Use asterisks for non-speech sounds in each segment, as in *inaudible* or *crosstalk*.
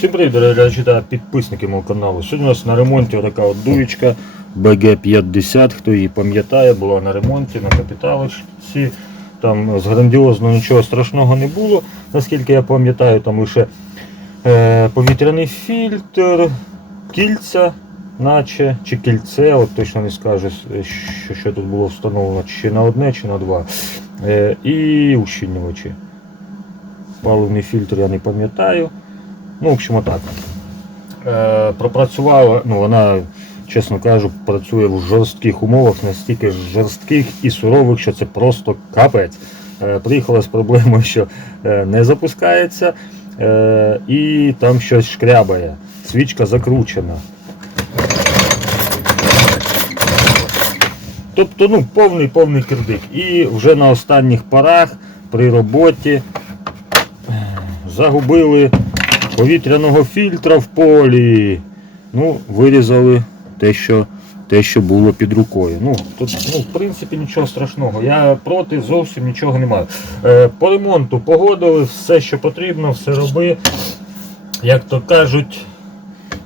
Всім привіт, дорогі та підписники мого каналу. Сьогодні у нас на ремонті така от дуєчка BG50, хто її пам'ятає, була на ремонті, на капіталочці. Там з грандіозно нічого страшного не було. Наскільки я пам'ятаю, там лише е, повітряний фільтр, кільця, наче, чи кільце, от точно не скажу, що, що тут було встановлено, чи на одне, чи на два. Е, і ущільнювачі. Паливний фільтр я не пам'ятаю. Ну, в общем, отак. Е, пропрацювала, ну вона, чесно кажу, працює в жорстких умовах, настільки жорстких і сурових, що це просто капець. Е, приїхала з проблемою, що е, не запускається е, і там щось шкрябає. Свічка закручена. Тобто, ну, повний повний кирдик. І вже на останніх порах при роботі загубили повітряного фільтра в полі. Ну, вирізали те, що те, що було під рукою. Ну, тут, ну, в принципі, нічого страшного. Я проти зовсім нічого не маю. Е, по ремонту погодили, все, що потрібно, все роби. Як то кажуть,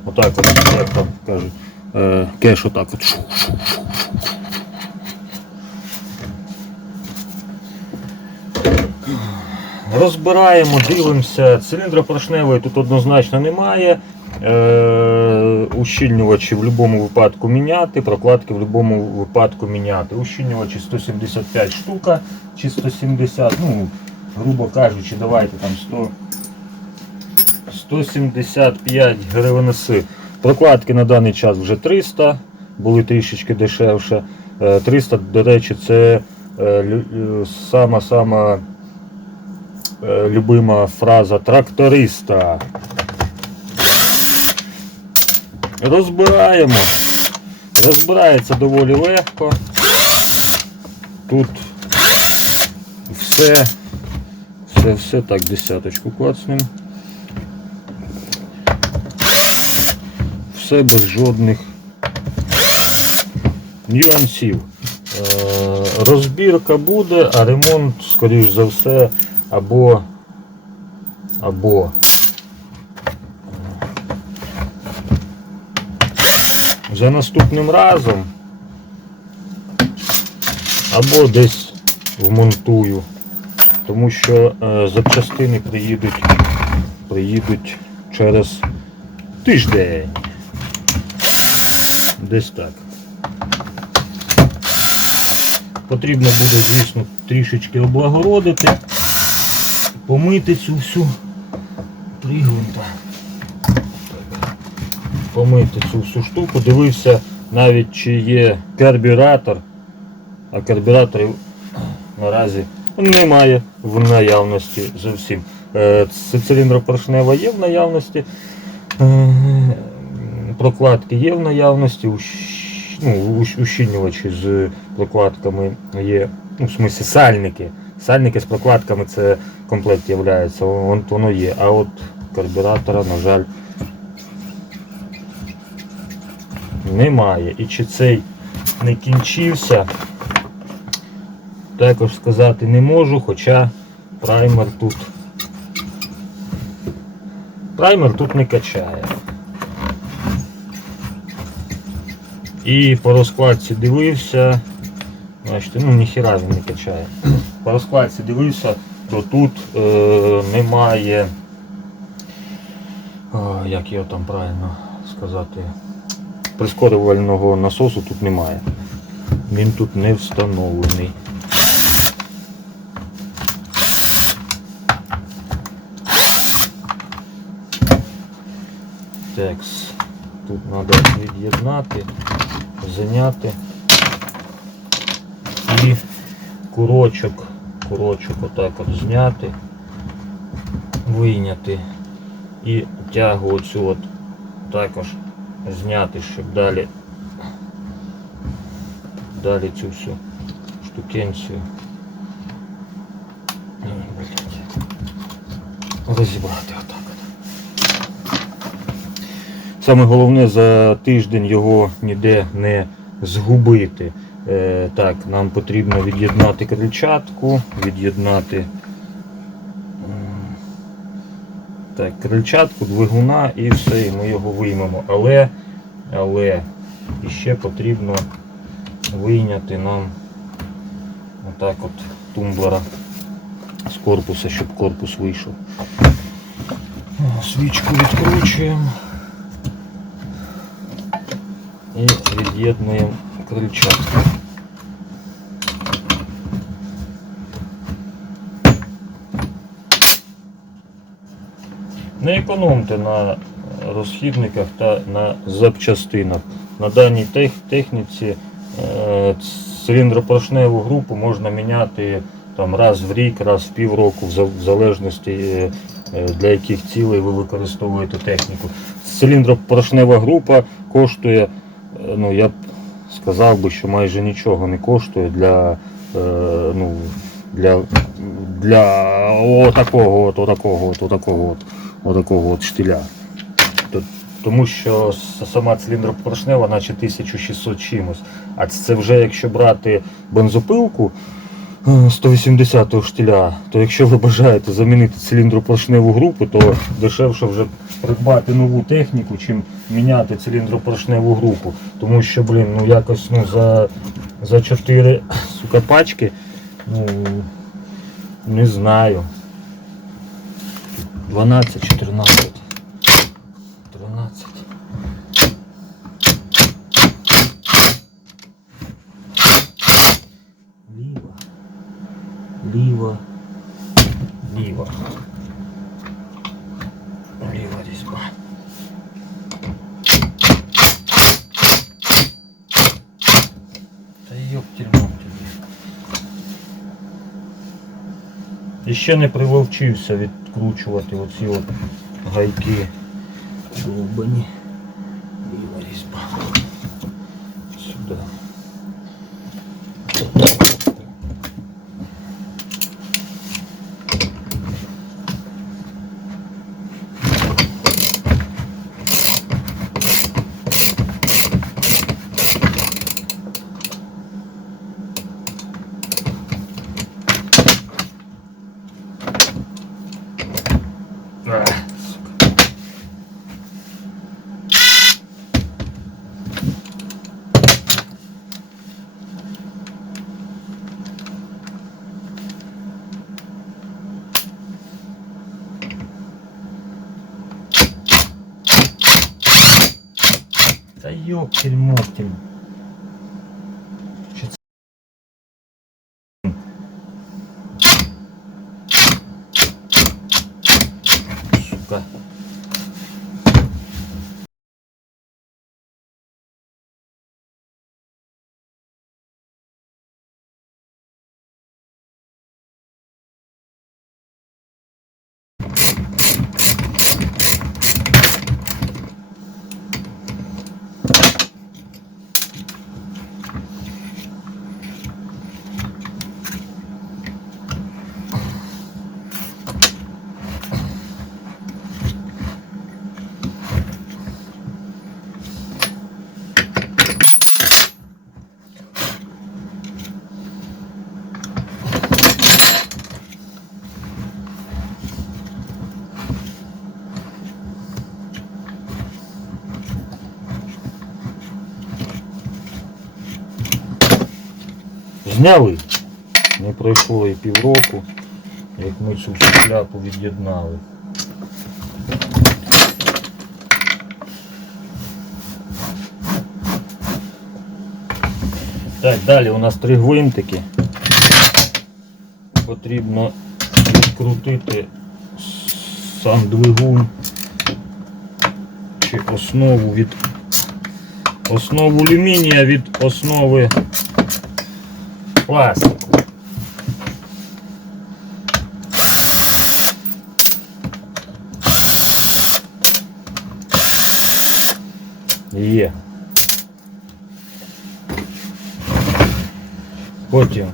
отак от, як там кажуть, е, кеш отак от. шу, шу, шу, шу. Розбираємо, дивимося. Циліндропоршневої тут однозначно немає. Е, ущільнювачі в будь-якому випадку міняти, прокладки в будь-якому випадку міняти. Ущільнювачі 175 штука чи 170, ну, грубо кажучи, давайте там 100, 175 гривенеси. Прокладки на даний час вже 300, були трішечки дешевше. Е, 300, до речі, це е, е, сама-сама е, любима фраза тракториста. Розбираємо. Розбирається доволі легко. Тут все, все, все так, десяточку клацнем. Все без жодних нюансів. Е, Розбірка буде, а ремонт, скоріш за все, або. Або. За наступним разом, або десь вмонтую, тому що е, запчастини приїдуть, приїдуть через тиждень. Десь так. Потрібно буде, звісно, трішечки облагородити, помити цю всю пригунта. Помити цю всю штуку. Дивився навіть чи є карбюратор, а карбюраторів наразі немає в наявності зовсім. Е, циліндропоршнева є в наявності. Е, Прокладки є в наявності, ну, ущ- ущільнювачі з прокладками є. Ну, в смысле сальники. Сальники з прокладками це комплект є, воно є. А от карбюратора, на жаль, немає. І чи цей не кінчився, також сказати не можу, хоча праймер тут. Праймер тут не качає. І по розкладці дивився. Бачите, ну ніхіра він не качає. По розкладці дивився, то тут е, немає. О, як його там правильно сказати. Прискорювального насосу тут немає. Він тут не встановлений. Текс. Тут треба від'єднати, зайняти і курочок, курочок отак от зняти, вийняти і тягу оцю от також зняти, щоб далі далі цю всю штукенцію розібрати отак. Саме головне за тиждень його ніде не згубити. Е, так, нам потрібно від'єднати крильчатку, від'єднати Так, крильчатку, двигуна і все, і ми його виймемо. Але, але іще потрібно вийняти нам отак от тумблера з корпуса, щоб корпус вийшов. Свічку відкручуємо і від'єднуємо крильчатку. Не економте на розхідниках та на запчастинах. На даній тех- техніці е, циліндропоршневу групу можна міняти там, раз в рік, раз в півроку, в залежності е, е, для яких цілей ви використовуєте техніку. Циліндропоршнева група коштує, е, ну я б сказав би, що майже нічого не коштує для, е, ну, для, для отакого от, отакого от, отакого от, отакого от штиля. Тому що сама циліндропоршнева, наче 1600 чимось. А це вже якщо брати бензопилку е, 180 штиля, то якщо ви бажаєте замінити циліндропоршневу групу, то дешевше вже придбати нову техніку, чим міняти циліндропоршневу групу. Тому що, блін, ну якось ну, за, за 4 сука, пачки, ну не знаю. 12, 14, ще не приловчився відкручувати оці от гайки. Довбані. Ліва різьба. Сюди. А, сука. Та ёптель моптель. Що це? Сука. Зняли. Не пройшло і півроку, як ми цю шляпу від'єднали. Так, далі у нас три гвинтики. Потрібно відкрутити сам двигун чи основу від основу алюмінія від основи пластику. Є. Потім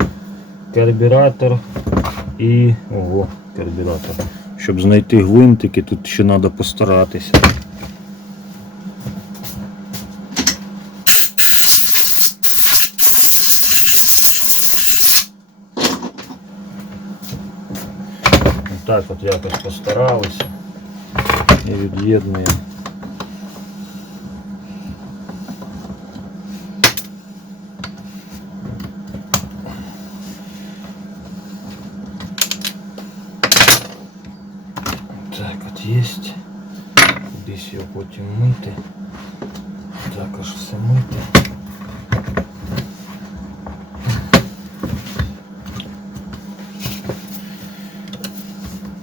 карбюратор і... Ого, карбюратор. Щоб знайти гвинтики, тут ще треба постаратися. Так от якось постаралися. і від'єднуємо. Так, от єсть. Кудись його потім мити. Також все мити.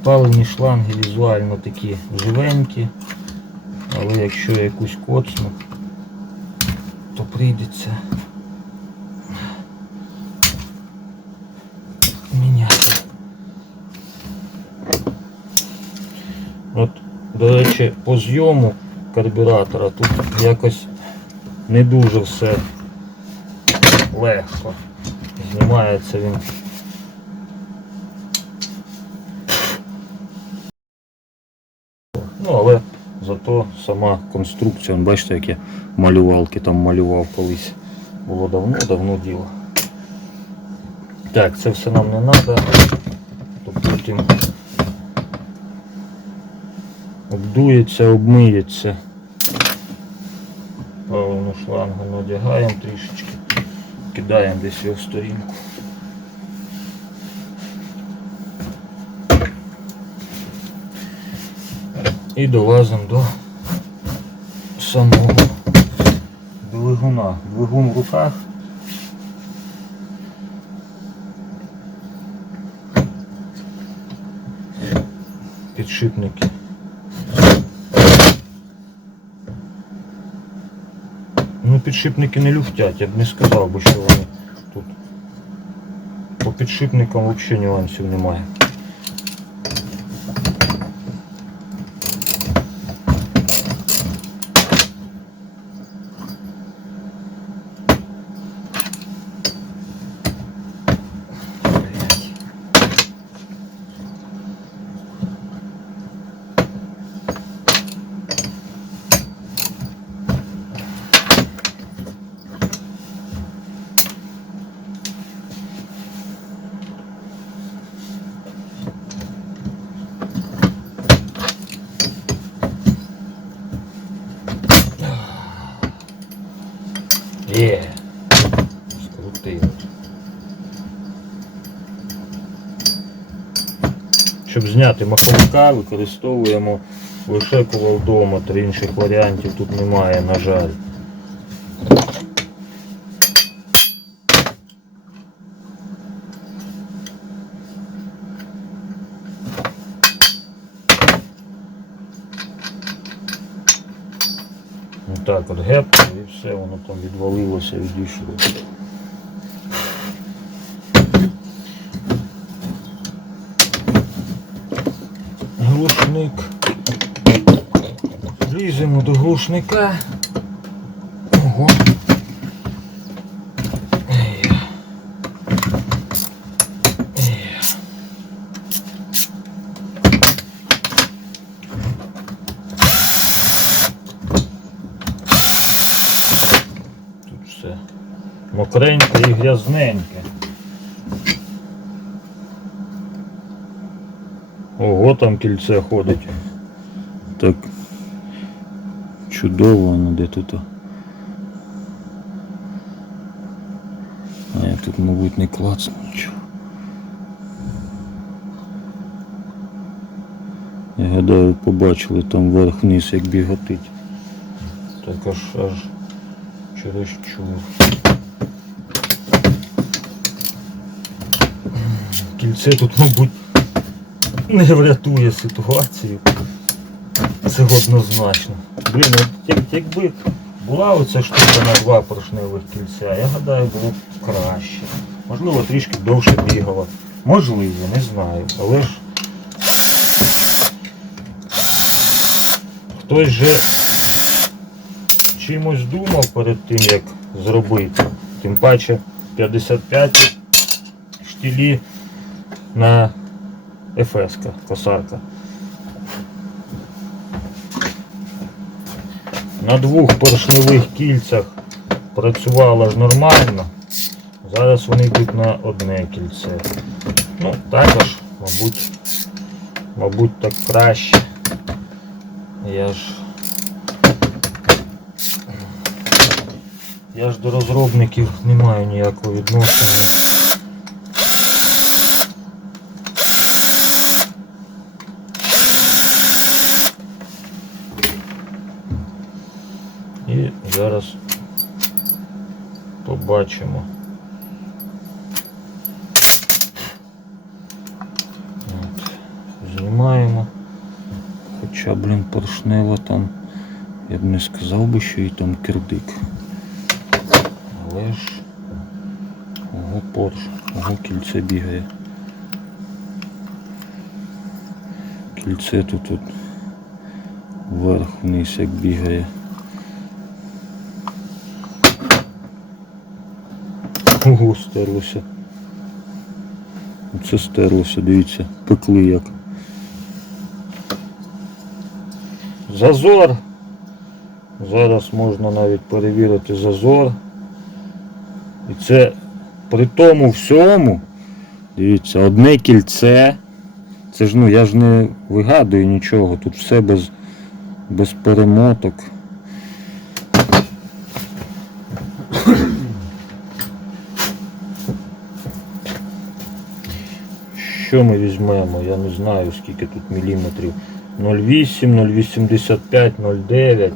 Паливні шланги візуально такі живенькі, але якщо я якусь коцну, то прийдеться міняти. От, до речі, по зйому карбюратора тут якось не дуже все легко. Знімається він. Ну, але зато сама конструкція, он, бачите, як я малювалки там малював колись. Було давно, давно діло. Так, це все нам не треба. Потім обдується, обмиється. Паливну шлангу надягаємо трішечки, кидаємо десь його в сторінку. І долазимо до самого двигуна. Двигун в руках. Підшипники. Ну, підшипники не люфтять, я б не сказав би, що вони тут. По підшипникам взагалі нюансів немає. Є. Скрутив. Щоб зняти маховика, використовуємо лише кувалдометр, інших варіантів тут немає, на жаль. Так от гепнув і все, воно там відвалилося, відійшло. Глушник. Ліземо до глушника. Ого. Тут все мокреньке і грязненьке. Ого, там кільце ходить. Так чудово воно де тут. А я тут, мабуть, не клацну нічого. Я гадаю, побачили там вверх-вниз, як біготить. Так аж аж через чур. Кільце тут, мабуть, не врятує ситуацію. Це однозначно. Блін, от якби була оця штука на два поршневих кільця, я гадаю, було б краще. Можливо, трішки довше бігало. Можливо, не знаю. Але ж хтось же чимось думав перед тим, як зробити. Тим паче 55 штілі на ефс косарка. На двох поршневих кільцях працювало ж нормально. Зараз вони йдуть на одне кільце. Ну, також, мабуть, мабуть, так краще. Я ж. Я ж до розробників не маю ніякого відношення. І зараз побачимо. От, знімаємо. Хоча, блін, поршнево там. Я б не сказав би, що і там кирдик. Але ж. Ого, порш, ого, кільце бігає. Кільце тут, тут вверх вниз як бігає. Ого, стерлося. Це стерлося, дивіться, пекли як. Зазор. Зараз можна навіть перевірити зазор. І це при тому всьому, дивіться, одне кільце. Це ж ну я ж не вигадую нічого, тут все без, без перемоток. Що ми візьмемо? Я не знаю скільки тут міліметрів. 0,8, 0,85, 0,9.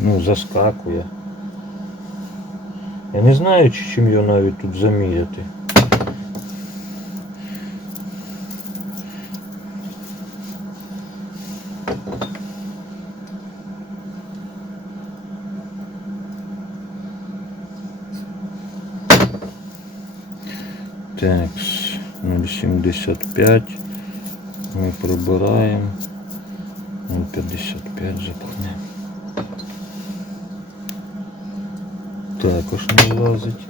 Ну, заскакує. Я не знаю, чи чим його навіть тут заміряти. Так, 0,75 ми прибираємо. 0,55 заповняємо. Також не влазить.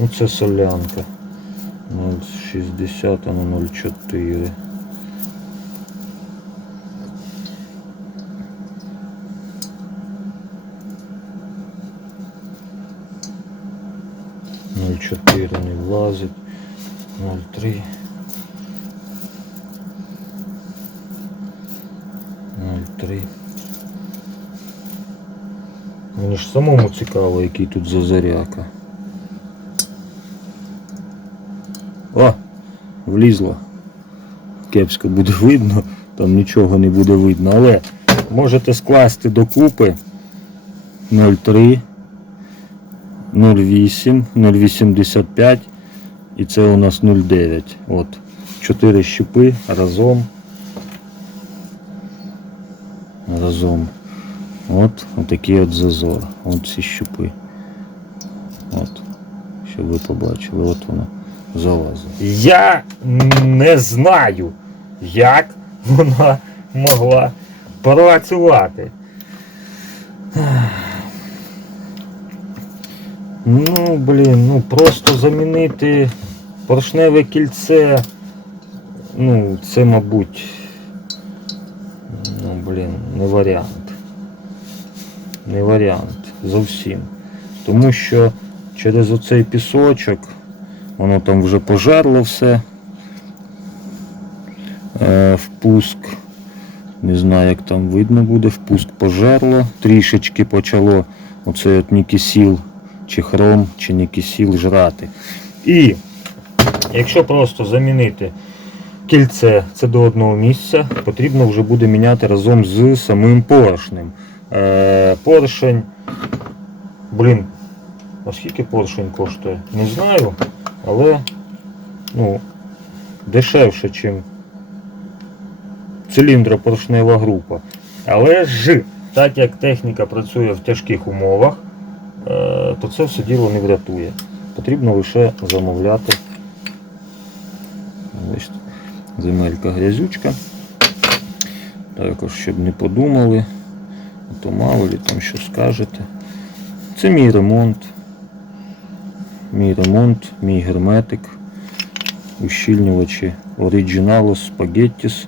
Ну це солянка. 0,60 на 0,4. Ноль чотири не влазить. Ноль три. Ноль три. Мені ж самому цікаво, який тут зазаряка. О! Влізло. Кепсько буде видно, там нічого не буде видно, але можете скласти докупи 0,3, 0,8, 0,85 і це у нас 0,9. От. 4 щупи разом. Разом. От отакий от зазор. От ці щупи. От. Щоб ви побачили, от воно залазить. Я не знаю, як вона могла працювати. Ну, блін, ну просто замінити поршневе кільце. Ну, це, мабуть, ну, блін, не варіант не варіант зовсім. Тому що через оцей пісочок воно там вже пожерло все. Е, впуск, не знаю як там видно буде, впуск пожерло, трішечки почало оцей от нікісіл, чи хром, чи нікісіл жрати. І якщо просто замінити кільце це до одного місця, потрібно вже буде міняти разом з самим поршнем. Е, поршень. Блін, а скільки поршень коштує? Не знаю, але ну, дешевше, ніж циліндропоршнева група. Але ж, так як техніка працює в тяжких умовах, то це все діло не врятує. Потрібно лише замовляти. Земелька грязючка. Також, щоб не подумали то мало ли там що скажете. Це мій ремонт. Мій ремонт, мій герметик. Ущільнювачі Originalo Spaghettis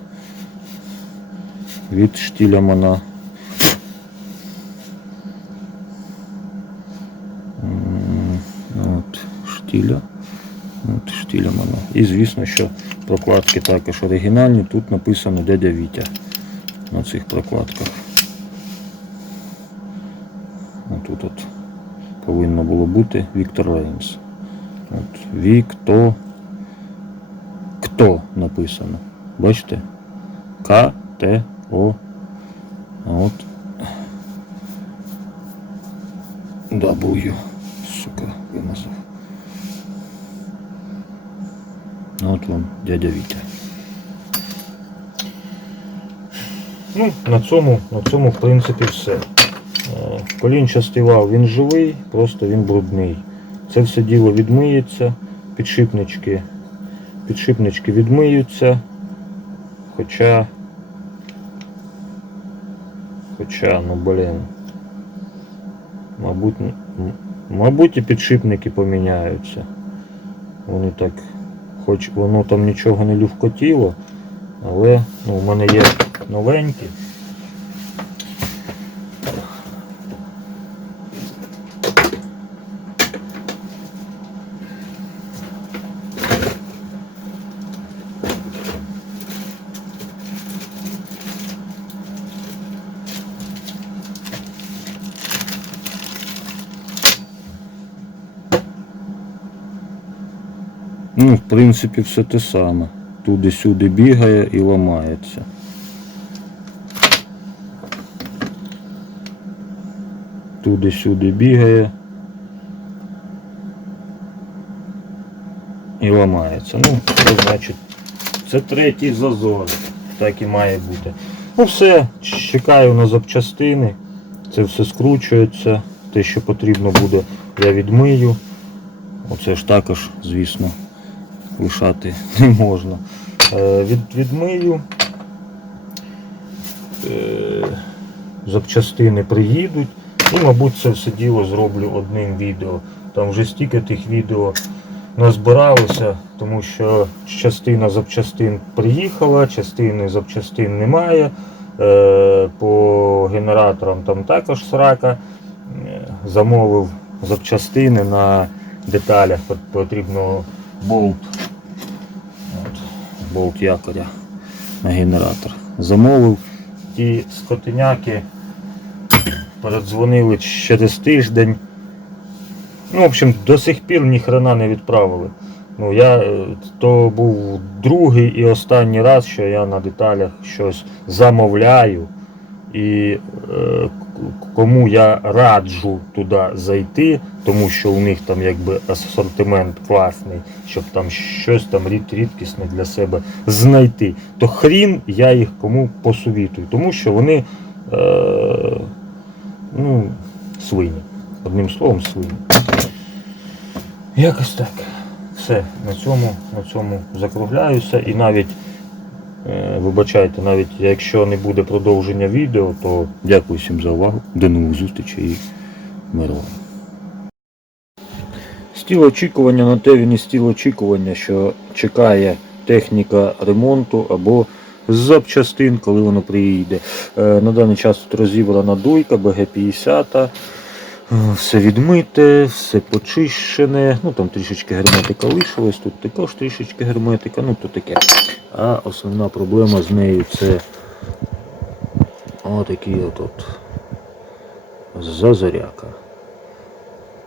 від штіля Мана. От, штіля. От, І звісно, що прокладки також оригінальні. Тут написано дядя Вітя на цих прокладках. Тут от повинно було бути Віктор Рейнс. От, Вікто. Хто написано. Бачите? К, Т, О. От W. Сука, вимазав. Ну, От вам дядя Вітя. Ну, на цьому, на цьому, в принципі, все. Е, Колінчастий вал, він живий, просто він брудний. Це все діло відмиється, підшипнички, підшипнички відмиються. Хоча. Хоча, ну блін. Мабуть, мабуть, і підшипники поміняються. Вони так, хоч воно там нічого не люфкотіло, але ну, у мене є новенькі. Принципі, все те саме. Туди-сюди бігає і ламається. Туди-сюди бігає. І ламається. Ну, це значить, це третій зазор. Так і має бути. Ну все, чекаю на запчастини. Це все скручується. Те, що потрібно буде, я відмию. Оце ж також, звісно, лишати *laughs* не можна. Е, від, відмию. Е, запчастини приїдуть. І, мабуть, це все діло зроблю одним відео. Там вже стільки тих відео назбиралося, тому що частина запчастин приїхала, частини запчастин немає. Е, по генераторам там також срака. Замовив запчастини на деталях потрібно болт. Болт якоря на генератор. Замовив. Ті скотиняки передзвонили через тиждень. Ну, в общем, до сих пір ні хрена не відправили. Ну, я, е, то був другий і останній раз, що я на деталях щось замовляю. І е, кому я раджу туди зайти, тому що у них там якби асортимент класний, щоб там щось там рід, рідкісне для себе знайти, то хрін я їх кому посовітую, тому що вони е, ну, свині. Одним словом, свині. Якось так. Все, на цьому, на цьому закругляюся і навіть, вибачайте, навіть якщо не буде продовження відео, то дякую всім за увагу. До нових зустрічей і миру. Стіл очікування на те він і стіл очікування, що чекає техніка ремонту або запчастин, коли воно приїде. Е, На даний час тут розібрана дуйка БГ-50. Все відмите, все почищене. Ну там трішечки герметика лишилось, тут також трішечки герметика, ну то таке. А основна проблема з нею це отакий от, от зазоряка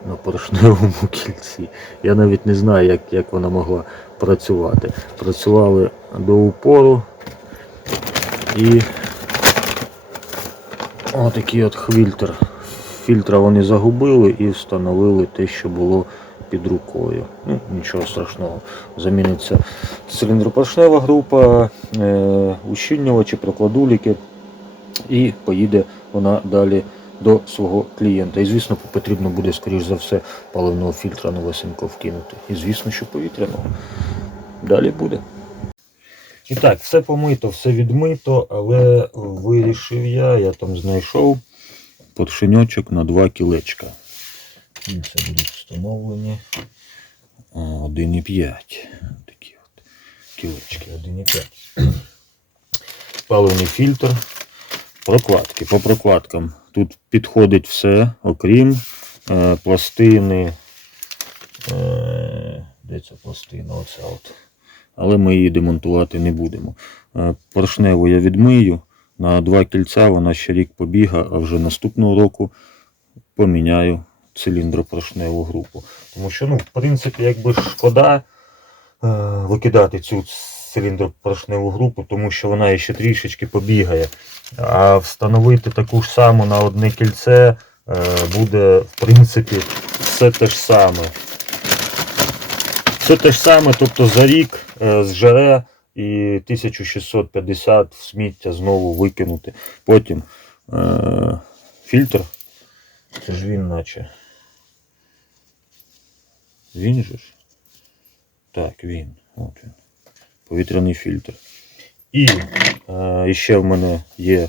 на поршневому кільці. Я навіть не знаю, як, як вона могла працювати. Працювали до упору і отакий от фільтр. Фільтра вони загубили і встановили те, що було під рукою. Ну, нічого страшного. Заміниться циліндропоршнева група, е, ущільнювачі, прокладуліки, і поїде вона далі до свого клієнта. І звісно, потрібно буде, скоріш за все, паливного фільтра новесенько вкинути. І звісно, що повітряного. Далі буде. І так, все помито, все відмито, але вирішив я, я там знайшов поршеньочок на 2 кілечка. Це будуть встановлені а, 1,5. Такі от кілечки 1,5. *clears throat* Паливний фільтр. Прокладки. По прокладкам тут підходить все, окрім е, пластини е, Де ця пластина? Оця от. Але ми її демонтувати не будемо. Е, Поршневу я відмию. На два кільця вона ще рік побіга, а вже наступного року поміняю циліндропоршневу групу. Тому що, ну, в принципі, якби шкода е, викидати цю циліндропоршневу групу, тому що вона ще трішечки побігає. А встановити таку ж саму на одне кільце е, буде, в принципі, все те ж саме. Все те ж саме, тобто за рік е, зжере і 1650 сміття знову викинути. Потім е, фільтр. Це ж він наче. Він же ж? Так, він. От він. Повітряний фільтр. І е, ще в мене є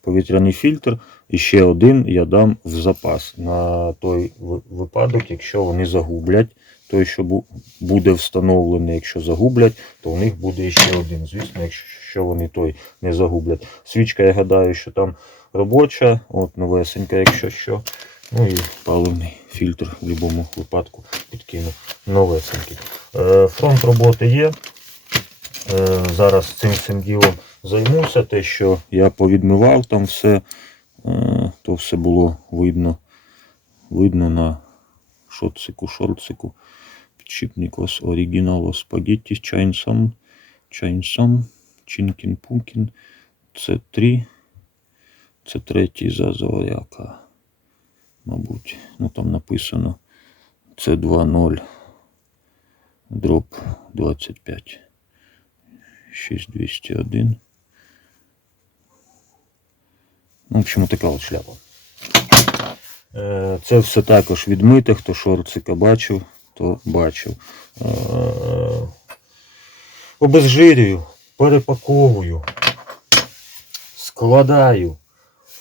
повітряний фільтр, і ще один я дам в запас на той випадок, якщо вони загублять. Той, що буде встановлений, якщо загублять, то у них буде ще один. Звісно, якщо вони той не загублять. Свічка, я гадаю, що там робоча, от новесенька, якщо що. Ну і паливний фільтр в будь-якому випадку підкину новесенький. Е, фронт роботи є. Е, зараз цим всім ділом займуся. Те, що я повідмивав там все, е, то все було видно. Видно на шотцику, шорцику. Підшипникос оригінало спагетті чайнсам, чайнсам, чинкін пункін. Це три. Це третій зазоряка. Мабуть, ну там написано. Це 2.0. Дроп 25. 6201. Ну, в общем, така от шляпа. Е, Це все також відмите, хто шорцика бачив, то бачив. Е, Обезжирюю, перепаковую, складаю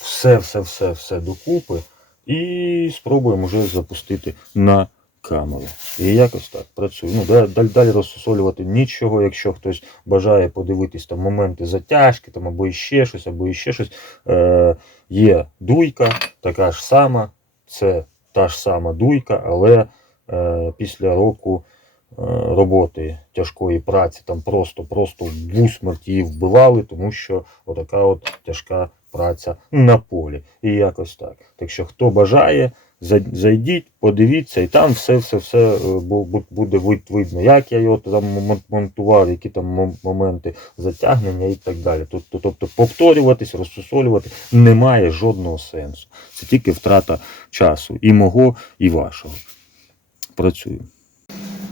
все, все, все, все докупи і спробуємо вже запустити на камеру. І якось так працюю. Ну, далі, далі, розсусолювати нічого, якщо хтось бажає подивитись там моменти затяжки, там або іще щось, або іще щось. Е, є дуйка, така ж сама, це та ж сама дуйка, але е, після року е, роботи тяжкої праці там просто просто в усмерть її вбивали, тому що отака от тяжка праця на полі. І якось так. Так що хто бажає, зайдіть, подивіться, і там все все все е, бу- бу- буде видно, як я його там монтував, які там моменти затягнення і так далі. Тобто повторюватись, розсусолювати немає жодного сенсу. Це тільки втрата часу і мого, і вашого. Працюю.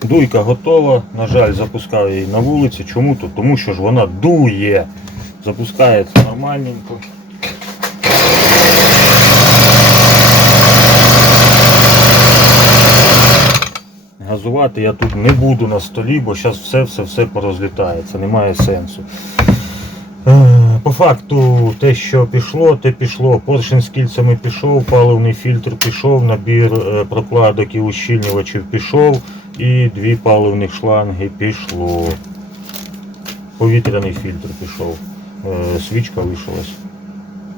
Дуйка готова. На жаль, запускаю її на вулиці. Чому то? Тому що ж вона дує. Запускається нормальненько. Газувати я тут не буду на столі, бо зараз все-все-все порозлітається, немає сенсу. Е, По факту, те, що пішло, те пішло. Поршень з кільцями пішов, паливний фільтр пішов, набір е, прокладок і ущільнювачів пішов, і дві паливних шланги пішло. Повітряний фільтр пішов. Е, Свічка лишилась.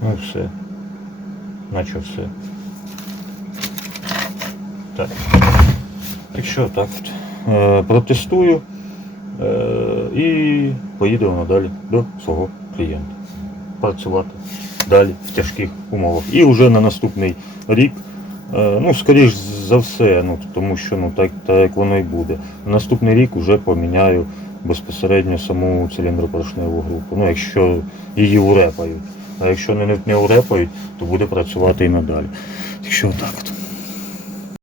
Ну все. Наче все. Так. Так що так. Е, протестую е, і поїдемо надалі до свого клієнта. Працювати далі в тяжких умовах. І вже на наступний рік, е, ну, скоріш за все, ну, тому що ну, так, так воно і буде. На наступний рік вже поміняю безпосередньо саму циліндропоршневу групу. Ну, якщо її урепають. А якщо не, урепають, то буде працювати і надалі. Так що.